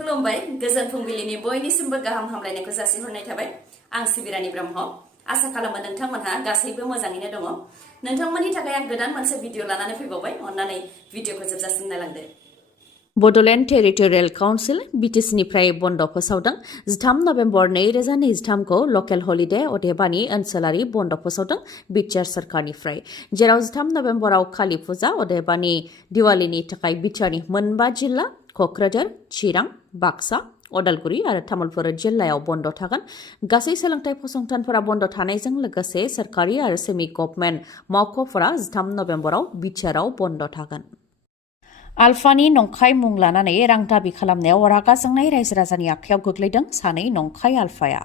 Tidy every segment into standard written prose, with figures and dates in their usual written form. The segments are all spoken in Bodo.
खुलुमबाय गोजोन फुंबिलिनि बयनिसिमबो गाहाम हामलायनायखौ जासिहरनाय थाबाय आं सिबिरानि ब्रह्म आसा खालामो नोंथांमोनहा गासैबो मोजाङैनो दङ नोंथांमोननि थाखाय आं गोदान मोनसे भिडिअ लानानै फैबावबाय अन्नानै भिडिअखौ जोबजासिम नायलांदो Bodoland टेरिटरियेल काउन्सिल बिटिसिनिफ्राय बन्द फोसावदों 13 नभेम्बर 2023 खौ लकेल हलिडे अदेबानि ओनसोलारि बन्द फोसावदों बिटिआर सरकारनिफ्राय जेराव 13 नभेम्बराव काली फुजा अदेबानि दिवालीनि थाखाय बिटिआरनि मोनबा जिल्ला कक्राझार चिरां बाक्सा अदालगुरि आरो तामुलपुर जिल्लायाव बन्द थागोन गासै सोलोंथाइ फसंथानफोरा बन्द थानायजों लोगोसे सरकारि आरो सेमि गभर्नमेन्ट मावख'फोरा 13 नभेम्बराव बिटिआरआव बन्द थागोन आलफानि नंखाय मुं लानानै रां दाबि खालामनायाव रागा जोंनाय रायजो राजानि आखायाव गोग्लैदों सानै नंखाय आलफाया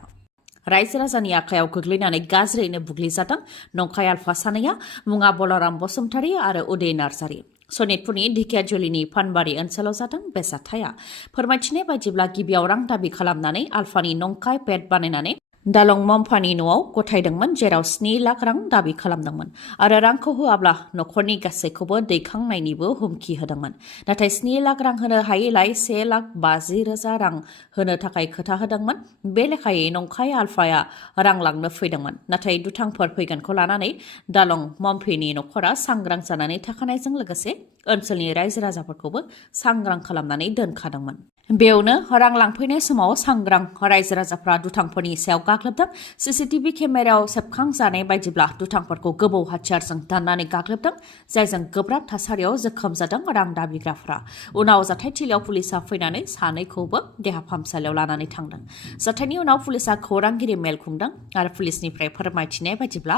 रायजो राजानि आखायाव गोग्लैनानै गाज्रियैनो बुग्लिजादों नंखाय आलफा सानैया मुङा बलराम बसुमतारी आरो उदय नार्जारी सनितपुरनि ढेकियाजुलिनि फानबारि ओनसोलाव जादों बे जाथाया फोरमायथिनाय बायदिब्ला गिबियाव रां दाबि खालामनानै आलफानि नंखाय पेड बानायनानै दालं मम्फानि न'आव गथायदोंमोन जेराव 7 लाख रां दाबि खालामदोंमोन आरो रांखौ होआब्ला नखरनि गासैखौबो दैखांनायनिबो हुमखि होदोंमोन नाथाय 7 लाख रां होनो हायैलाय 1,50,000 रां होनो थाखाय खोथा होदोंमोन बे लेखायै नंखाय आलफाया रां लांनो फैदोंमोन नाथाय दुथांफोर फैगोनखौ लानानै दालं मम्फिनि नखरा सांग्रां जानानै थाखानायजों लोगोसे ओनसोलनि रायजो राजाफोरखौबो सांग्रां खालामनानै दोनखादोंमोन बेयावनो रां लांफैनाय समाव सांग्रां रायजो राजाफ्रा दुथांफोरनि सायाव गाग्लोबदों सीसीटीवी केमेरायाव सेबखांजानाय बायदिब्ला दुथांफोरखौ गोबौ हाथियारजों दाननानै गाग्लोबदों जायजों गोब्राब थासारियाव जोखोम जादों रां दाबिग्राफ्रा उनाव जाथायथिलियाव पुलिसा फैनानै सानैखौबो देहा फाहामसालियाव लानानै थांदों जाथायनि उनाव पुलिसा खौरांगिरि मेल खुंदों आरो पुलिसनिफ्राय फोरमायथिनाय बायदिब्ला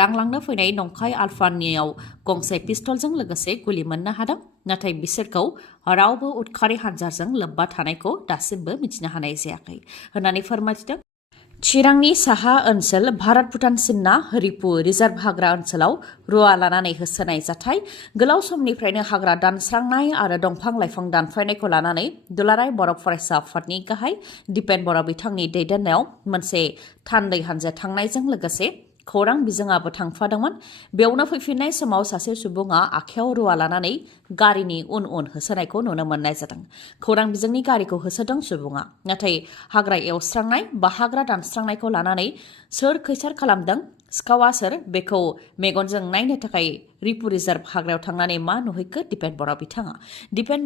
रां लांनो फैनाय नंखाय आलफानियाव गंसे पिस्तलजों लोगोसे गुलि मोननो हादों नाथाय बिसोरखौ रावबो उदखारि हानजाजों लोब्बा थानायखौ दासिमबो मिथिनो हानाय जायाखै होननानै फोरमायथिदों चिरांनि साहा ओनसोल भारत भुटान सिमना हरिपुर रिजार्भ हाग्रा ओनसोलाव रुवा लानानै होसोनाय जाथाय गोलाव समनिफ्रायनो हाग्रा दानस्रांनाय आरो दंफां लाइफां दानफायनायखौ लानानै दुलाराय बर' फरायसा आफादनि गाहाय दिपेन बर' बिथांनि दैदेननायाव मोनसे थान्दै हानजा थांनायजों लोगोसे खौरां बिजोङाबो थांफादोंमोन बेयावनो फैफिननाय समाव सासे सुबुङा आखायाव रुवा लानानै गारिनि उन उन होसोनायखौ नुनो मोननाय जादों खौरां बिजोंनि गारिखौ होसोदों सुबुङा नाथाय हाग्रा एवस्रांनाय बा हाग्रा दानस्रांनायखौ लानानै सोर खैसार खालामदों सिखावा सोर बेखौ मेगनजों नायनो थाखाय रिपु रिजार्भ हाग्रायाव थांनानै मा नुहैखो दिपेन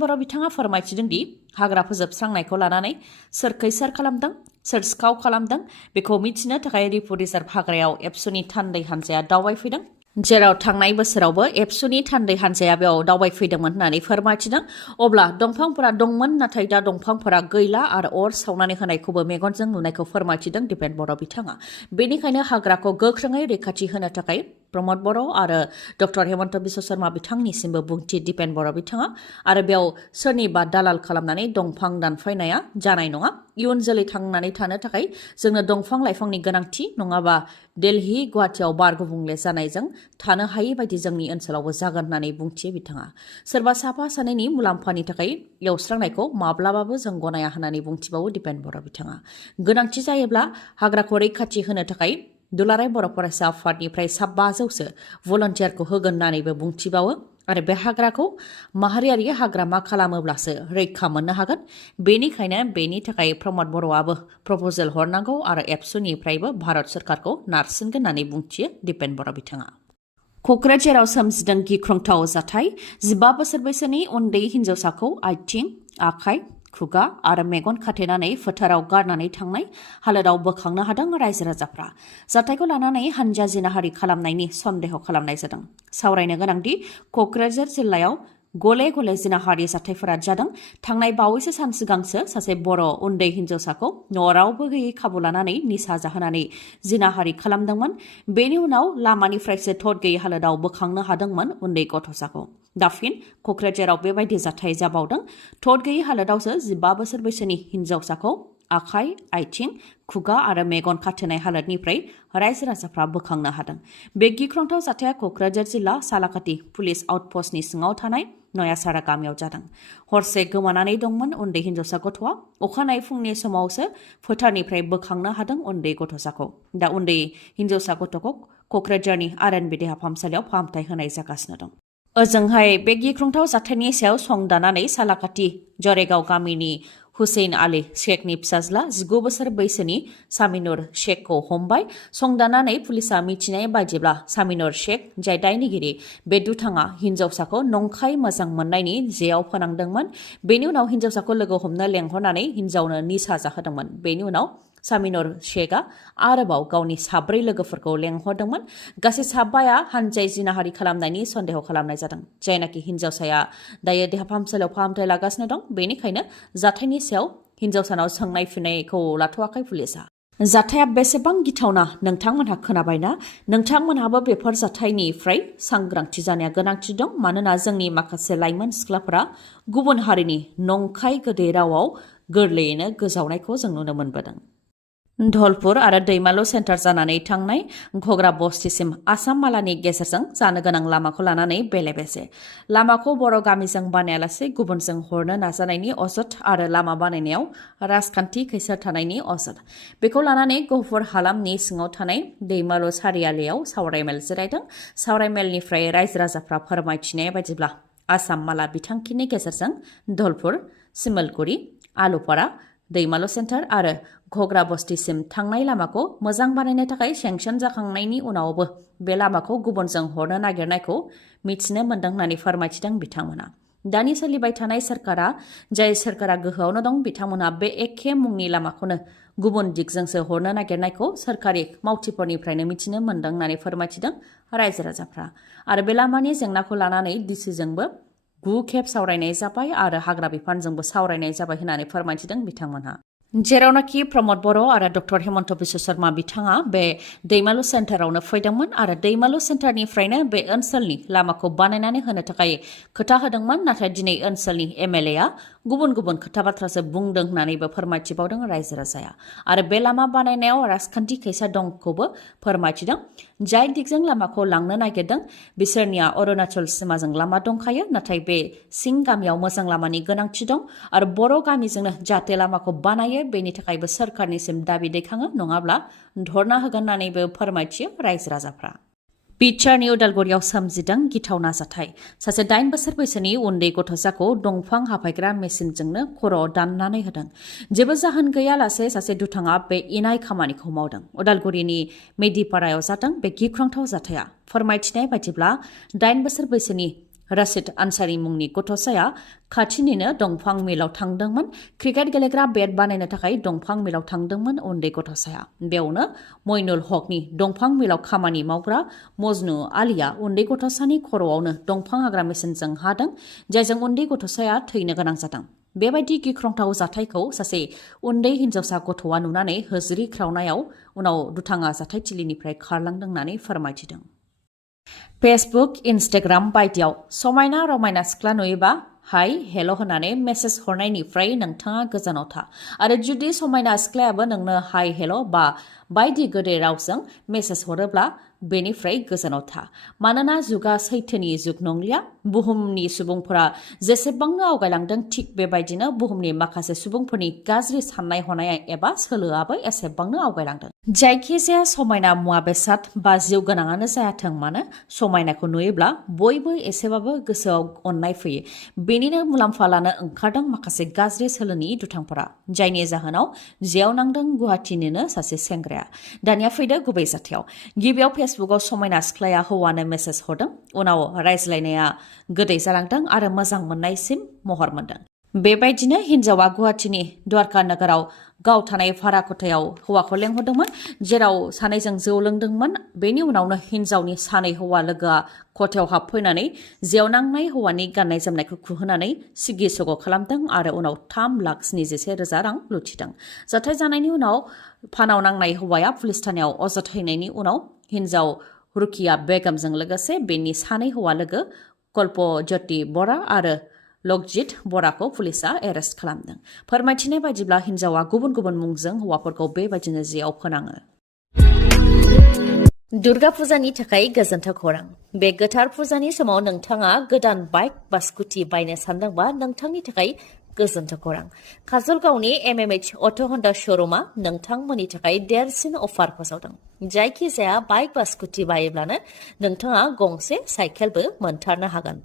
बर' बिथाङा फोरमायथिदों दि हाग्रा फोजोबस्रांनायखौ लानानै सोर खैसार खालामदों सोर सिखाव खालामदों बेखौ मिथिनो थाखाय रिपु रिजार्भ हाग्रायाव एबसुनि थान्दै हानजाया दावबायफैदों जेराव थांनाय बोसोरावबो एबसुनि थान्दै हानजाया बेयाव दावबायफैदोंमोन होननानै फोरमायथिदों अब्ला दंफांफोरा दंमोन नाथाय दा दंफांफोरा गैला आरो अर सावनानै होनायखौबो मेगनजों नुनायखौ फोरमायथिदों दिपेन बर' बिथाङा बेनिखायनो हाग्राखौ गोख्रोङै रैखाथि होनो थाखाय प्रमद बर' आरो डक्टर हेमन्त बिश्व शर्मा बिथांनिसिमबो बुंथि दिपेन बर' बिथाङा आरो बेयाव सोरनिबा दालाल खालामनानै दंफां दानफायनाया जानाय नङा इयुन जोलै थांनानै थानो थाखाय जोंनो दंफां लाइफांनि गोनांथि नङाबा दिल्ली गुवाहाटियाव बार गुबुंले जानायजों थानो हायै बायदि जोंनि ओनसोलावबो जागोन होननानै बुंथियो बिथाङा सोरबा साफा सानैनि मुलाम्फानि थाखाय एवस्रांनायखौ माब्लाबाबो जों गनाया होननानै बुंथिबावो दिपेन बर' बिथाङा गोनांथि जायोब्ला हाग्राखौ रैखाथि होनो थाखाय दुलाराय बर' फरायसा आफादनिफ्राय 500सो भलन्टियारखौ होगोन होननानैबो बुंथिबावो आरो बे हाग्राखौ माहारियारि हाग्रामा खालामोब्लासो रैखा मोननो हागोन बेनिखायनो बेनि थाखाय प्रमद बर'आबो प्रप'जेल हरनांगौ आरो एबसुनिफ्रायबो भारत सरकारखौ नारसिनगोन होननानै बुंथियो दिपेन बर' बिथाङा क'क्राझाराव सोमजिदों गिख्रंथाव जाथाय 15 बोसोर बैसोनि उन्दै हिन्जावसाखौ आथिं आखाइ खुगा आरो मेगन खाथेनानै फोथाराव गारनानै थांनाय हालोदाव बोखांनो हादों रायजो राजाफ्रा जाथायखौ लानानै हानजा जिनाहारि खालामनायनि सन्देह खालामनाय जादों सावरायनो गोनांदि क'क्राझार जिल्लायाव गले गले जिनाहारि जाथायफोरा जादों थांनाय बावैसो सान सिगांसो सासे बर' उन्दै हिन्जावसाखौ न'आव रावबो गैयै खाबु लानानै निसा जाहोनानै जिनाहारि खालामदोंमोन बेनि उनाव लामानिफ्रायसो थद गैयै हालोदाव बोखांनो हादोंमोन उन्दै गथ'साखौ दा फिन क'क्राझाराव बेबायदि जाथाय जाबावदों थद गैयै हालोदावसो 15 बोसोर बैसोनि हिन्जावसाखौ आखाइ आथिं खुगा आरो मेगन खाथेनाय हालोदनिफ्राय रायजो राजाफ्रा बोखांनो हादों बे गिख्रंथाव जाथाया क'क्राझार जिल्ला सालाकाति पुलिस आउटपस्टनि सिङाव थानाय नयासारा गामियाव जादों हरसे गोमानानै दंमोन उन्दै हिन्जावसा गथ'आ अखानायै फुंनि समावसो फोथारनिफ्राय बोखांनो हादों उन्दै गथ'साखौ दा उन्दै हिन्जावसा गथ'खौ क'क्राझारनि आरएनबि देहा फाहामसालियाव फाहामथाय होनाय जागासिनो दं ओजोंहाय बे गिख्रंथाव जाथायनि सायाव संदानानै सालाकाति जरेगाव गामिनि हुसैन आली शेखनि फिसाज्ला 19 बोसोर बैसोनि सामिनुर शेखखौ हमबाय। संदाननानै पुलिसा मिथिनाय बायदिब्ला सामिनुर शेख जाय दायनिगिरि बे दुथाङा हिनजावसाखौ नंखाय मोजां मोननायनि जेयाव फोनांदोंमोन। बेनि उनाव हिनजावसाखौ लोगो हमनो लेंहरनानै हिनजावनो निसा जाहोदोंमोन। बेनि उनाव सामिनुर शेखआ आरोबाव गावनि 4 लोगोफोरखौ लेंहरदोंमोन। गासै 5 हानजाय जिनाहारि खालामनायनि सन्देह खालामनाय जादों। जायनाखि हिनजावसाया दायो देहा फाहामसालियाव फाहामथाय लागासिनो दं। बेनिखायनो जाथायनि सायाव हिनजावसानाव सोंनाय फिननायखौ लाथ'वाखै पुलिसा। जाथाया बेसेबां गिथावना नोंथांमोनहा खोनाबायना? नोंथांमोनहाबो बेफोर जाथायनिफ्राय सांग्रांथि जानाया गोनांथि दं। मानोना जोंनि माखासे लाइमोन सिख्लाफोरा गुबुन हारिनि नंखाय गोदै रावाव गोरलैयैनो गोजावनायखौ जों नुनो मोनबोदों। धलपुर आरो दैमालु सेन्टार जानानै थांनाय घग्रा बस्तिसिम आसाम मालानि गेजेरजों जानो गोनां लामाखौ लानानै बेले-बेजे। लामाखौ बर' गामिजों बानायालासे गुबुनजों हरनो नाजानायनि अजद आरो लामा बानायनायाव राजखान्थि खैसार थानायनि अजद। बेखौ लानानै गहपुर हालामनि सिङाव थानाय दैमालु सारियालियाव सावरायमेल जिरायदों। सावरायमेलनिफ्राय रायजो राजाफ्रा फोरमायथिनाय बायदिब्ला आसाम माला बिथांखिनि गेजेरजों धलपुर, सिमलगुरि, आलुपारा, दैमालु सेन्टार आरो घग्रा बस्तिसिम थांनाय लामाखौ मोजां बानायनो थाखाय सेंसन जाखांनायनि उनावबो बे लामाखौ गुबुनजों हरनो नागिरनायखौ मिथिनो मोन्दों होननानै फोरमायथिदों बिथांमोना। दानि सोलिबाय थानाय सोरखारा जाय सोरखारा गोहोआवनो दं बिथांमोना बे एखे मुंनि लामाखौनो गुबुन दिगजोंसो हरनो नागिरनायखौ सोरखारि मावथिफोरनिफ्रायनो मिथिनो मोन्दों होननानै फोरमायथिदों रायजो राजाफ्रा। आरो बे लामानि जेंनाखौ लानानै डिसिजोंबो 9 खेब सावरायनाय जाबाय आरो हाग्रा बिफानजोंबो सावरायनाय जाबाय होननानै फोरमायथिदों बिथांमोनहा। जेरावनाखि प्रमद बर' आरो डक्टर हेमन्त बिश्व शर्मा बिथाङा बे दैमालु सेन्टारावनो फैदोंमोन आरो दैमालु सेन्टारनिफ्रायनो बे ओनसोलनि लामाखौ बानायनानै होनो थाखाय खोथा होदोंमोन। नाथाय दिनै ओनसोलनि एमएलएआ गुबुन गुबुन खोथा बाथ्रासो बुंदों होननानैबो फोरमायथिबावदों रायजो राजाया। आरो बे लामा बानायनायाव राजखान्थि खैसा दंखौबो फोरमायथिदों। जाय दिगजों लामाखौ लांनो नागिरदों बिसोरनिया अरुणाचल सिमाजों लामा दंखायो। नाथाय बे सिं गामियाव मोजां लामानि गोनांथि दं आरो बर' गामिजोंनो जाहाथे लामाखौ बानायो बेनि थाखायबो सोरखारनिसिम दाबि दैखाङो, नङाब्ला धरना होगोन होननानैबो फोरमायथियो रायजो राजाफ्रा। BTRनि उदालगुरियाव सोमजिदों गिथावना जाथाय। सासे 8 बोसोर बैसोनि उन्दै गथ'साखौ दंफां हाफायग्रा मेसिनजोंनो खर'आव दाननानै होदों। जेबो जाहोन गैयालासे सासे दुथाङा बे इनाय खामानिखौ मावदों। उदालगुरिनि मेदिपारायाव जादों बे गिख्रंथाव जाथाया। फोरमायथिनाय बायदिब्ला 8 बोसोर बैसोनि रशिद आनसारी मुंनि गथ'साया खाथिनिनो दंफां मिलाव थांदोंमोन। क्रिकेट गेलेग्रा बेट बानायनो थाखाय दंफां मिलाव थांदोंमोन उन्दै गथ'साया। बेयावनो मइनुल हकनि दंफां मिलाव खामानि मावग्रा मजनु आलिया उन्दै गथ'सानि खर'आवनो दंफां हाग्रा मेसिनजों हादों, जायजों उन्दै गथ'साया थैनो गोनां जादों। बेबायदि गिख्रंथाव जाथायखौ सासे उन्दै हिनजावसा गथ'आ नुनानै होज्रिख्रावनायाव उनाव दुथाङा जाथायथिलिनिफ्राय खारलांदों होननानै फोरमायथिदों। फेसबुक, इन्स्टाग्राम बायदियाव समायना रमायना सिख्ला नुयोबा हाय हेल' होननानै मेसेज हरनायनिफ्राय नोंथाङा गोजानाव था। आरो जुदि समायना सिख्लायाबो नोंनो हाय हेल' बा बायदि गोदै रावजों मेसेज हरोब्ला बेनिफ्राय गोजानाव था। मानोना जुगा सैथोनि जुग नंलिया। बुहुमनि सुबुंफोरा जेसेबांनो आवगायलांदों थिग बेबायदिनो बुहुमनि माखासे सुबुंफोरनि गाज्रि साननाय हनाय एबा सोलोआबो एसेबांनो आवगायलांदों। जायखिजाया समायना मुवा बेसाद बा जिउ गोनाङानो जायाथों मानो समायनाखौ नुयोब्ला बयबो एसेबाबो गोसोआव अननाय फैयो। बेनिनो मुलाम्फा लानो ओंखारदों माखासे गाज्रि सोलोनि दुथांफोरा, जायनि जाहोनाव जेयाव नांदों गुवाहाटीनिनो सासे सेंग्राया। दानिया फैदो गुबै जाथायाव। गिबियाव फेसबुकआव समायना सिख्लाया हौवानो मेसेज हरदों। उनाव रायज्लायनाया गोदै जालांदों आरो मोजां मोननायसिम महर मोनदों। बेबायदिनो हिनजावा गुवाहाटीनि द्वारका नोगोराव गाव थानाय भारा खथायाव हौवाखौ लेंहरदोंमोन, जेराव सानैजों जौ लोंदोंमोन। बेनि उनावनो हिनजावनि सानै हौवा लोगोआ खथायाव हाबफैनानै जेयाव नांनाय हौवानि गाननाय जोमनायखौ खुहोनानै सिगि सग' खालामदों आरो उनाव 3,71,000 रां लुथिदों। जाथाय जानायनि उनाव फानाव नांनाय हौवाया पुलिस थानायाव अजद हैनायनि उनाव हिनजाव रुकिया बेगमजों लोगोसे बेनि सानै हौवा लोगो कल्पज्योति बरा आरो लकजित बराखौ पुलिसा एरेस्ट खालामदों। फोरमायथिनाय बायदिब्ला हिनजावा गुबुन गुबुन मुंजों हौवाफोरखौ बेबायदिनो जेयाव फोनाङो। दुर्गा फुजानि थाखाय गोजोनथाव खौरां। बे गोथार फुजानि समाव नोंथाङा गोदान बाइक बा स्कुटि बायनो सानदोंबा नोंथांनि थाखाय गोजोनथाव खौरां। काजलगावनि MMH अट' हन्डा श'रुमा नोंथांमोननि थाखाय देरसिन अफार फोसावदों। जायखिजाया बाइक बा स्कुटि बायोब्लानो नोंथाङा गंसे साइकेलबो मोनथारनो हागोन।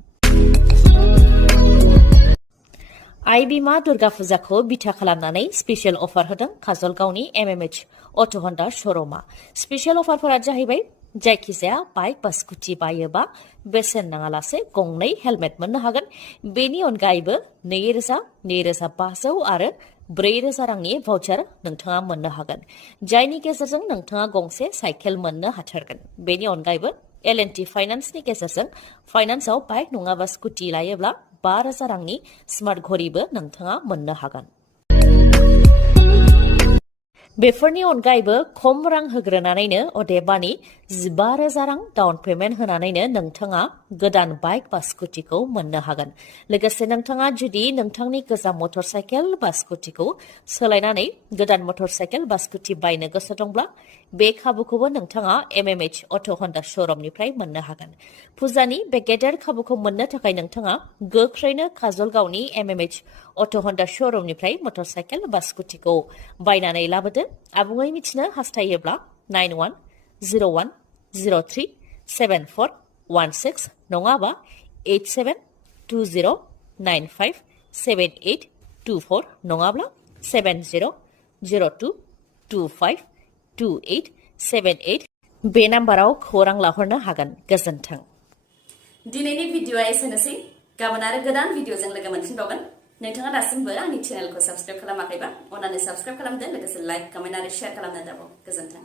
आइ बिमा दुर्गा फुजाखौ बिथा खालामनानै स्पेशल अफार होदों काजलगावनि MMH अट' हन्डा श'रुमा। स्पेशल अफारफोरा जाहैबाय जायखिजाया बाइक बा स्कुटि बायोबा बेसेन नाङालासे गंनै हेलमेट मोननो हागोन। बेनि अनगायैबो 2,000, 2,500 आरो 4,000 रांनि भाउचार नोंथाङा मोननो हागोन, जायनि गेजेरजों नोंथाङा गंसे साइकेल मोननो हाथारगोन। बेनि अनगायैबो L&T फाइनान्सनि गेजेरजों फाइनान्सआव बाइक नङाबा स्कुटि लायोब्ला 5,000 रांनि स्मार्ट घड़ीबो नोंथाङा मोननो हागोन। बेफोरनि अनगायैबो खम रां होग्रोनानैनो अदेबानि 15,000 रां डाउन पेमेन्ट होनानैनो नोंथाङा गोदान बाइक बा स्कुटिखौ मोननो हागोन। लोगोसे नोंथाङा जुदि नोंथांनि गोजाम मटर साइकेल बा स्कुटिखौ सोलायनानै गोदान मटर साइकेल बा स्कुटि बायनो गोसो दंब्ला बे खाबुखौबो नोंथाङा MMH अट' हन्डा श'रुमनिफ्राय मोननो हागोन। फुजानि बे गेदेर खाबुखौ मोननो थाखाय नोंथाङा गोख्रैनो काजलगावनि MMH अट' हन्डा श'रुमनिफ्राय मटर साइकेल बा स्कुटिखौ बायनानै लाबोदो। आबुङै मिथिनो हास्थायोब्ला 9101037416 नङाबा 8720957824 नङाब्ला 7002252878 बे नाम्बाराव खौरां लाहरनो हागोन। गोजोन्थों। दिनैनि भिडिअआ एसेनोसै। गाबोन आरो गोदान भिडिअजों लोगो मोनफिनबावगोन। नोंथाङा दासिमबो आंनि चेनेलखौ साबस्क्राइब खालामाखैबा अन्नानै साबस्क्राइब खालामदो, लोगोसे लाइक, कमेन्ट आरो शेयार खालामनो दाबाव। गोजोन्थों।